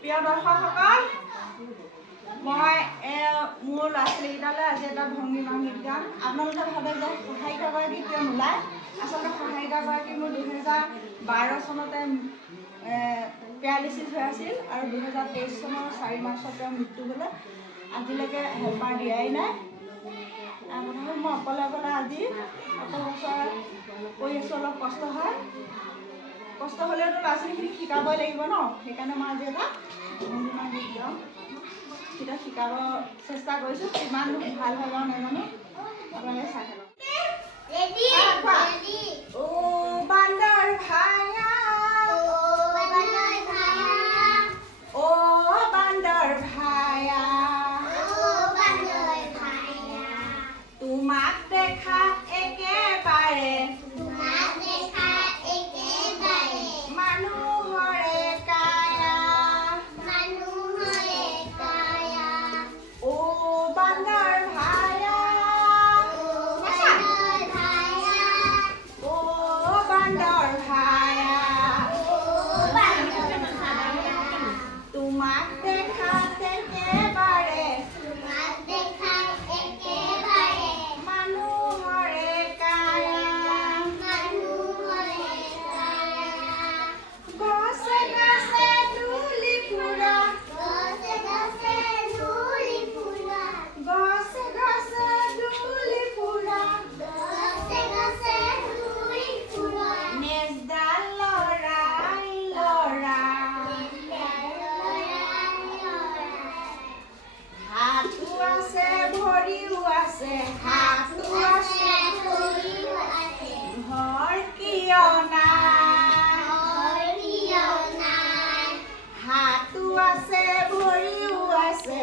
প্ৰিয় দৰ্শকসকল, মই মোৰ ল'ৰা ছোৱালীকেইটালৈ আজি এটা ভংগীমা গীত গাম। আপোনালোকে ভাবে যে সহায়িকাগৰাকী কিয় নোলায়? আচলতে সহায়িকাগৰাকী মোৰ 2012 চনতে পেৰালিচিছ হৈ আছিল আৰু 2023 চনৰ 4 মাৰ্চত তেওঁৰ মৃত্যু হ'লে। আজিলৈকে হেল্পাৰ দিয়াই নাই। কথা হ'ল মই অকলে আজি অত বছৰ কৰি আছোঁ, অলপ কষ্ট হয়। কষ্ট হ'লেতো ল'ৰা ছোৱালীখিনিক শিকাবই লাগিব ন। সেইকাৰণে মই আজি এটা ভংগীমা গীত গাম। এতিয়া শিকাব চেষ্টা কৰিছোঁ, কিমান ভাল হয় বাৰু নাজানো, আপোনালোকে চাই থাকক। বান্দৰ ভায়া, বান্দৰ ভায়া, তোমাক দেখা একেবাৰে মানুহৰে কায়া, বান্দৰ ভায়া, বান্দৰ ভায়া, তোমাক দেখা একেবাৰে মানুহৰে কায়া, গছে গছে ধূলি ফুৰা, গছে গছে ধূলি ফুৰা, নেজডাল লৰাই লৰা, হাতো আছে ভৰিও আছে, হাতো আছে ঘৰ কিয় নাই, হাতো আছে ভৰিও আছে,